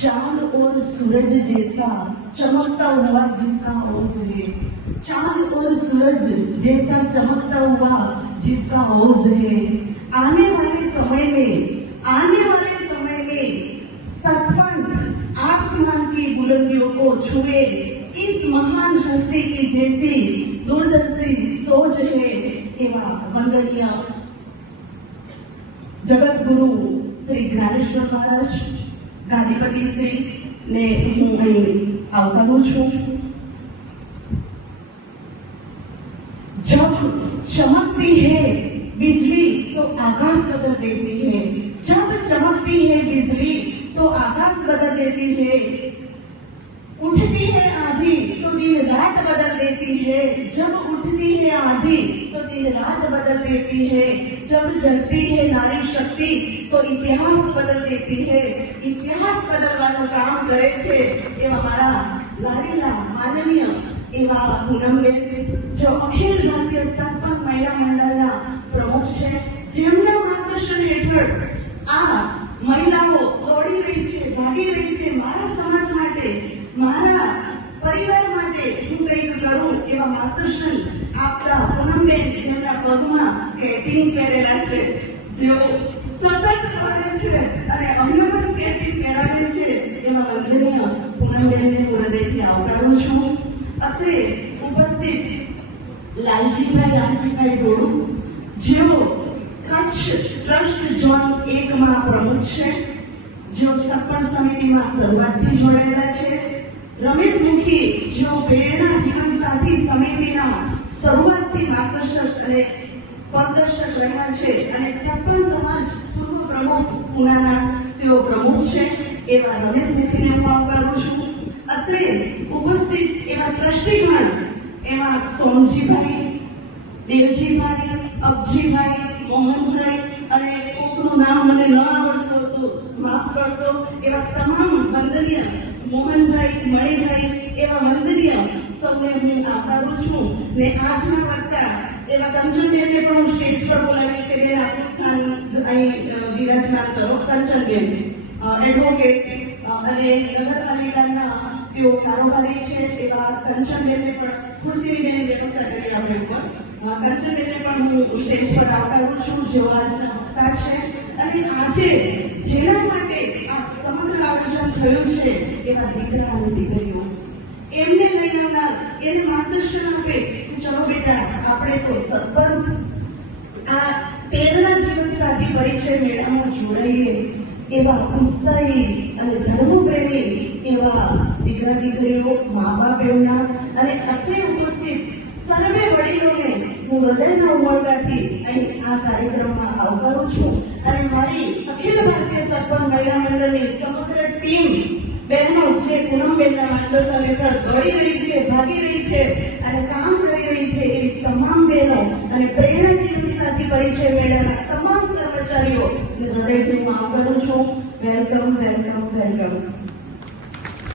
चाँद और सूरज जैसा चमकता हुआ जिसका औस है। चाँद और सूरज जैसा चमकता हुआ जिसका औस है। आने वाले समय में, आने वाले समय में सतपंथ आसमान की बुलंदियों को छुए। इस महान हस्ती की जैसी दूरदर्शी सोच है एवं वंदनीय जगत गुरु श्री ज्ञानेश्वर महाराज ગાદીપતિ શ્રી ને હું અહીં આવકારું છું जब चमकती है बिजली तो आकाश बदल देती है जब चमकती है बिजली तो आकाश बदल देती है उठती है आधी तो दिन रात बदल देती है जब उठती है आधी तो दिन रात बदल देती है जब जगती है नारी शक्ति तो इतिहास बदल देती है इतिहास બદલવાનું કામ કરે છે એવા મારા લાડીલા માનનીય એવા પૂનમબેન જો અખિલ ભારતીય સ્થાપક મહિલા મંડળના પ્રમુખ છે જેમના માર્ગદર્શન હેઠળ આ મહિલાઓ દોડી રહી છે ભાગી રહી છે મારા સમાજ માટે મારા પરિવાર માટે હું કંઈક કરું એવા માર્ગદર્શન આપતા પૂનમબેન જેમના પગમાં સ્કેટિંગ પહેરેલા છે. જેઓ સતત દોડે છે અને અમને પણ સ્કેટિંગ પહેરાવે છે એવા વંદનીય પૂનમબેનને હૃદયથી આવકારું છું. અત્રે ઉપસ્થિત લાલજીભાઈ રામજીભાઈ ડોડુ જેઓ કચ્છ ટ્રસ્ટ ઝોન એકમાં પ્રમુખ છે, જેઓ સત્પર સમિતિમાં શરૂઆતથી જોડાયેલા છે. રમેશ મુખી, જેઓ પ્રેરણા શરૂઆતથી માર્ગદર્શક અને પદદર્શક રહ્યા છે. અને સરપંચ સમાજ પૂર્વ પ્રમુખ પુનાના તેઓ પ્રમુખ છે એવા રમેશ મુખીને હું આવકારું છું. અત્રે ઉપસ્થિત એવા ટ્રસ્ટીગણ એવા સોમજીભાઈ, દેવજીભાઈ, અબજીભાઈ, મોહનભાઈ અને કોકનું નામ મને ન આવડતું હતું. માફ કરશો. એવા તમામ વંદનીય મોહનભાઈ, મણિભાઈ એવા વંદનીય સૌને હું આવકારું છું. ને આજના વક્તા એવા કંચનબેનને પણ હું સ્ટેજ પર બોલાવીશ કે બેન આપણું સ્થાન અહીં વિરાજમાન કરો. કંચનબેન એડવોકેટ અને નગરપાલિકાના તેઓ કારોબારી છે એવા કંચનબેનને પણ ખુરશીની બેન વ્યવસ્થા કરી આપણે ઉપર. કંચનબેનને પણ હું સ્ટેજ પર આવકારું છું. જેઓ આજના વક્તા છે. અને આજે જેના માટે આ સમગ્ર આયોજન થયું છે એવા દીકરા અને દીકરીઓ, એમને લઈ આવનાર એને માર્ગદર્શન આપે ચલો બેટા, આપણે તો સત્પંથ આ પ્રેરણા જીવન સાથી પરિચય મેળામાં જોડાઈએ એવા ઉત્સાહી અને ધર્મપ્રેમી એવા દીકરા દીકરીઓ મા બાપ એમના અને અત્રે ઉપસ્થિત સર્વે વડીલોને હું હૃદયના ઉમળકાથી અહીં આ કાર્યક્રમમાં આવકારું છું. અને મારી અખિલ ભારતીય સરપંચ મહિલા મંડળની સમગ્ર ટીમ બહેનો જે પૂનમબેનના માર્ગદર્શન હેઠળ દોડી રહી છે, ભાગી રહી છે અને કામ કરી રહી છે એવી તમામ બહેનો અને પ્રેરણા જીવન સાથી પરિચય મેળાના તમામ કર્મચારીઓ હૃદયથી હું કરું છું. Welcome welcome welcome